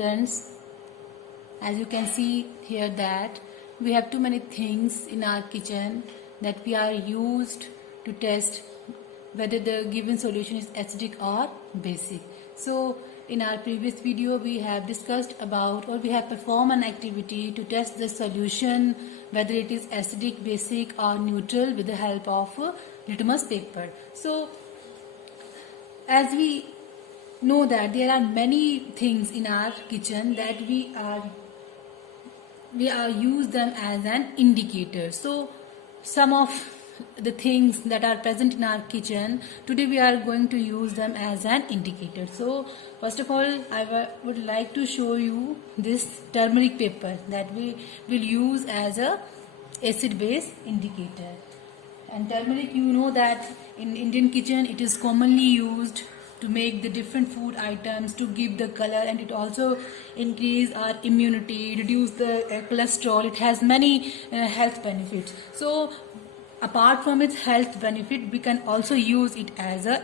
students, as you can see here that we have too many things in our kitchen that we are used to test whether the given solution is acidic or basic. So in our previous video we have discussed about, or we have performed an activity to test the solution whether it is acidic, basic or neutral with the help of litmus paper. So as we know that there are many things in our kitchen that we use them as an indicator. So some of the things that are present in our kitchen today we are going to use them as an indicator. So first of all I would like to show you this turmeric paper that we will use as a acid base indicator. And turmeric, you know that in Indian kitchen it is commonly used to make the different food items, to give the color, and it also increase our immunity, reduce the cholesterol. It has many health benefits. So apart from its health benefit, we can also use it as a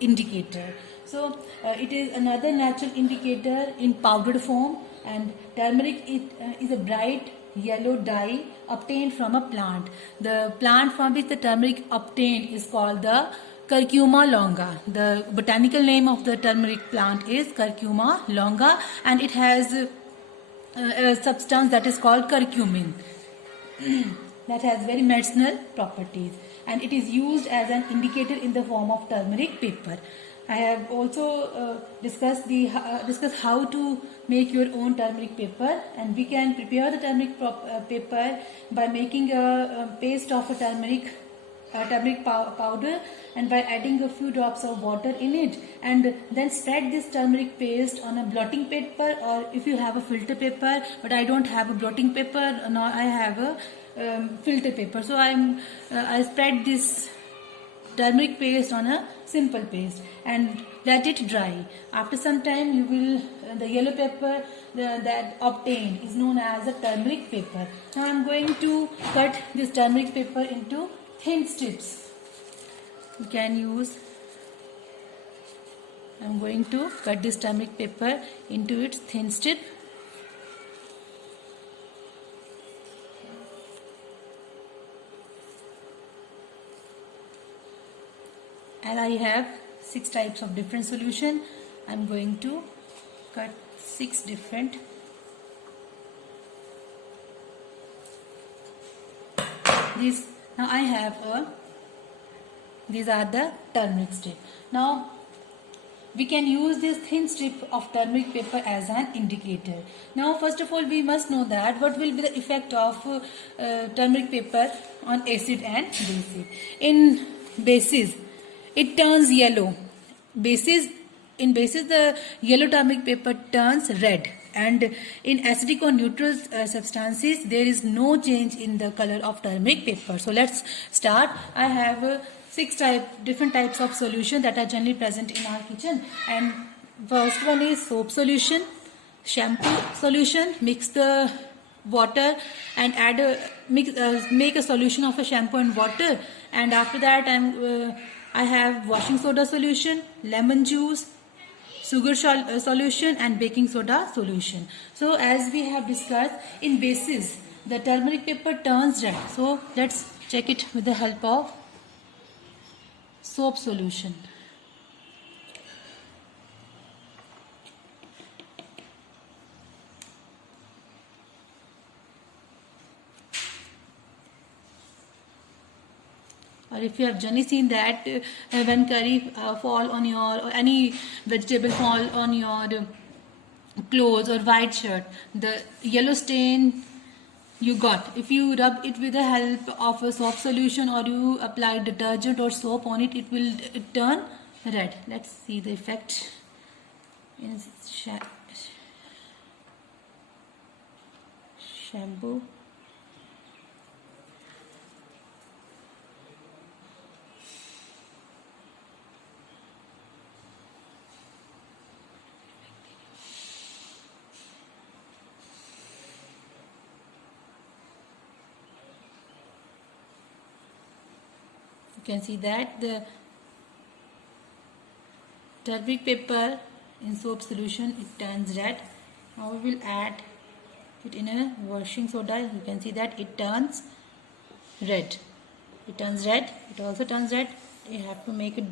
indicator. So it is another natural indicator in powdered form, and turmeric is a bright yellow dye obtained from a plant. The plant from which the turmeric obtained is called the Curcuma longa. The botanical name of the turmeric plant is Curcuma longa, and it has a substance that is called curcumin that has very medicinal properties, and it is used as an indicator in the form of turmeric paper. I have also discussed how to make your own turmeric paper, and we can prepare the turmeric paper by making a paste of a turmeric powder, and by adding a few drops of water in it, and then spread this turmeric paste on a blotting paper, or if you have a filter paper, but I don't have a blotting paper, nor I have a filter paper. So I spread this turmeric paste on a simple paste and let it dry. After some time you will the yellow paper that obtained is known as a turmeric paper. Now I am going to cut this turmeric paper into thin strips. You can use, I am going to cut this turmeric paper into its thin strip. And I have 6 types of different solution. I am going to cut 6 different these. Now I have these are the turmeric strip. Now we can use this thin strip of turmeric paper as an indicator. Now first of all we must know that what will be the effect of turmeric paper on acid and basic. In bases it turns yellow. In bases the yellow turmeric paper turns red, and in acidic or neutral substances there is no change in the color of turmeric paper. So let's start. I have 6 different types of solution that are generally present in our kitchen, and first one is soap solution, shampoo solution. Mix the water and add make a solution of a shampoo and water, and after that I have washing soda solution, lemon juice, sugar solution and baking soda solution. So as we have discussed, in bases the turmeric paper turns red. So let's check it with the help of soap solution. Or if you have generally seen that when curry fall on your, or any vegetable fall on your clothes or white shirt, the yellow stain you got, if you rub it with the help of a soap solution or you apply detergent or soap on it, it will turn red. Let's see the effect in shampoo. You can see that the turmeric paper in soap solution, it turns red, Now we will add it in a washing soda. You can see that it turns red. It turns red. It also turns red. You have to make a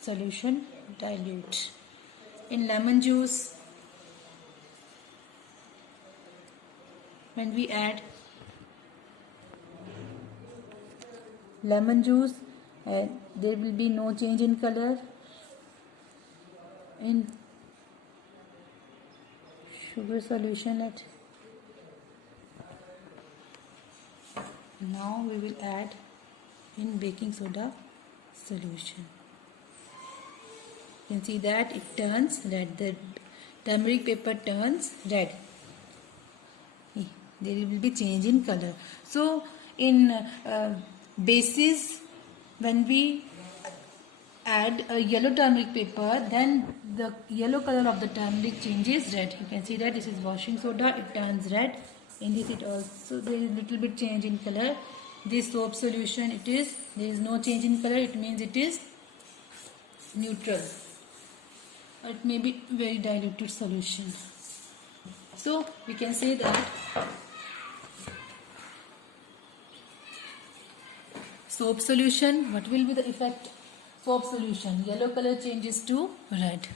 solution dilute. In lemon juice, when we add lemon juice, there will be no change in color. In sugar solution, now we will add in baking soda solution. You can see that it turns red. The turmeric paper turns red. There will be change in color. So in bases, when we add a yellow turmeric paper, then the yellow color of the turmeric changes red. You can see that this is washing soda, it turns red. In this it also there is little bit change in color. This soap solution, there is no change in color, it means it is neutral. It may be very diluted solution. So we can say that soap solution, what will be the effect? Soap solution, yellow color changes to red.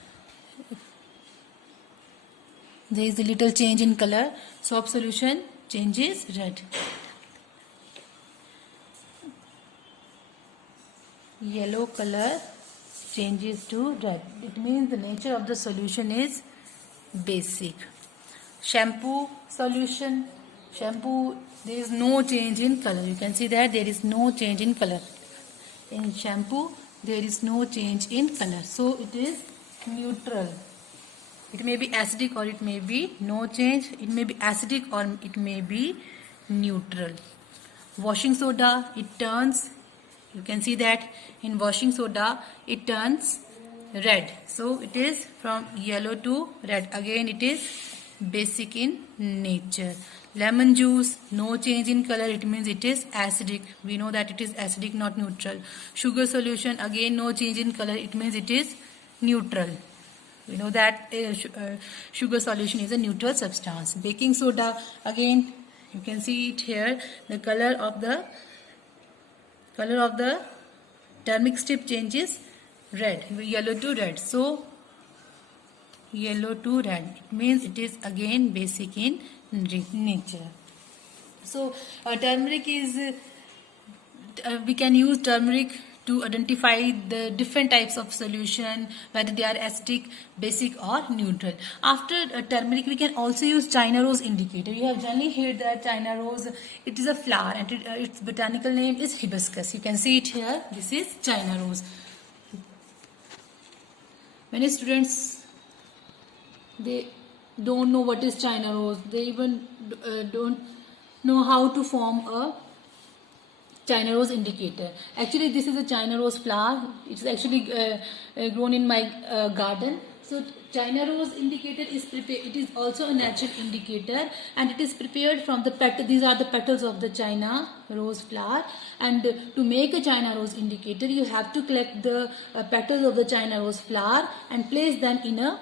There is a little change in color. Soap solution changes red. Yellow color changes to red. It means the nature of the solution is basic. Shampoo solution. Shampoo, there is no change in color. You can see that there is no change in color. In shampoo, there is no change in color. So it is neutral. It may be acidic or it may be no change. It may be acidic or it may be neutral. Washing soda, it turns, you can see that in washing soda, it turns red. So it is from yellow to red. Again, it is basic in nature. Lemon juice, no change in color, it means it is acidic. We know that it is acidic, not neutral. Sugar solution, again no change in color, it means it is neutral. We know that sugar solution is a neutral substance. Baking soda, again you can see it here, the color of the turmeric strip changes red, yellow to red. So yellow to red, it means it is again basic in nature. So turmeric is we can use turmeric to identify the different types of solution, whether they are acidic, basic or neutral. After turmeric, we can also use China rose indicator. You have generally heard that China rose, it is a flower and its botanical name is hibiscus. You can see it here, this is China rose. Many students, they don't know what is China rose. They even don't know how to form a China rose indicator. Actually, this is a China rose flower. It's actually grown in my garden. So China rose indicator is prepared. It is also a natural indicator, and it is prepared from the petals. These are the petals of the China rose flower. And to make a China rose indicator, you have to collect the petals of the China rose flower and place them in a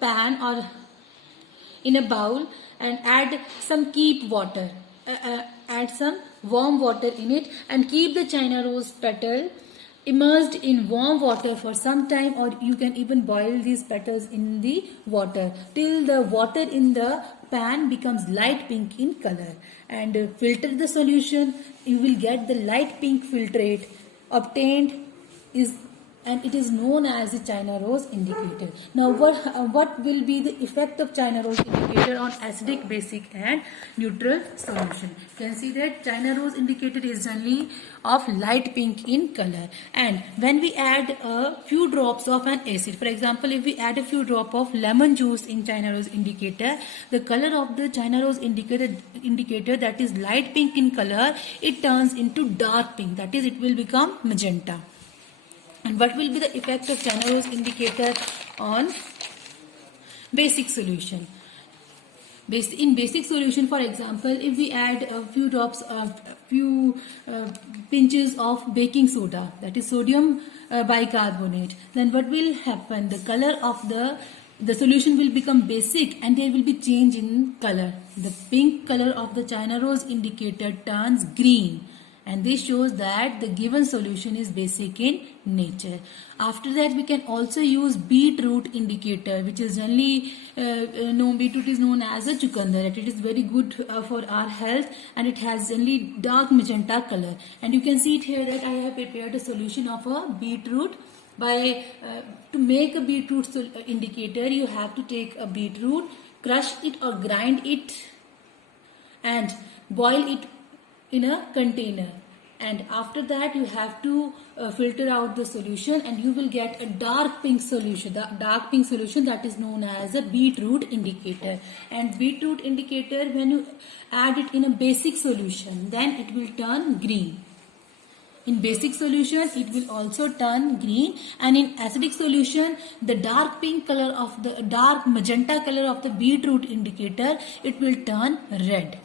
pan or in a bowl, and add some water. Add some warm water in it and keep the China rose petal immersed in warm water for some time, or you can even boil these petals in the water till the water in the pan becomes light pink in color, and filter the solution. You will get the light pink filtrate obtained and it is known as the China rose indicator. Now what will be the effect of China rose indicator on acidic, basic and neutral solution? You can see that China rose indicator is generally of light pink in color, and when we add a few drops of an acid, for example if we add a few drops of lemon juice in China rose indicator, the color of the China rose indicator that is light pink in color, it turns into dark pink, that is it will become magenta. And what will be the effect of China rose indicator on basic solution? In basic solution, for example, if we add a few drops of pinches of baking soda, that is sodium bicarbonate, then what will happen? The color of the the solution will become basic and there will be change in color. The pink color of the China rose indicator turns green, and this shows that the given solution is basic in nature. After that, we can also use beetroot indicator, which is generally beetroot is known as a chukandar. It is very good for our health, and it has generally dark magenta color. And you can see it here that I have prepared a solution of a beetroot. To make a beetroot indicator, you have to take a beetroot, crush it or grind it, and boil it in a container. And after that, you have to filter out the solution, and you will get a dark pink solution. The dark pink solution that is known as a beetroot indicator. And beetroot indicator, when you add it in a basic solution, then it will turn green. In basic solution, it will also turn green, and in acidic solution, the dark pink color of the dark magenta color of the beetroot indicator, it will turn red.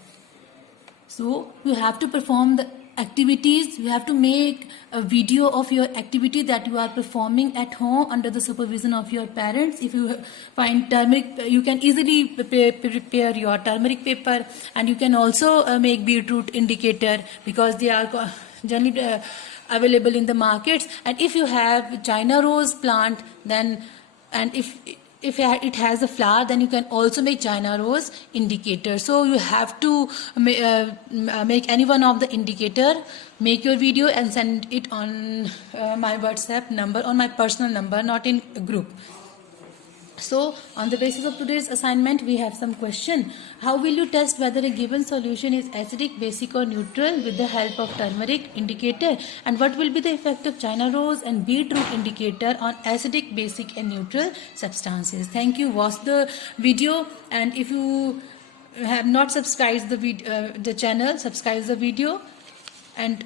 So you have to perform the activities. You have to make a video of your activity that you are performing at home under the supervision of your parents. If you find turmeric, you can easily prepare your turmeric paper, and you can also make beetroot indicator because they are generally available in the markets. And if you have China rose plant, then, and if it has a flower, then you can also make China rose indicator. So you have to make any one of the indicator, make your video and send it on my WhatsApp number, on my personal number, not in a group. So on the basis of today's assignment, we have some question. How will you test whether a given solution is acidic, basic or neutral with the help of turmeric indicator? And what will be the effect of China rose and beetroot indicator on acidic, basic and neutral substances? Thank you. Watch the video, and if you have not subscribed the channel, subscribe the video, and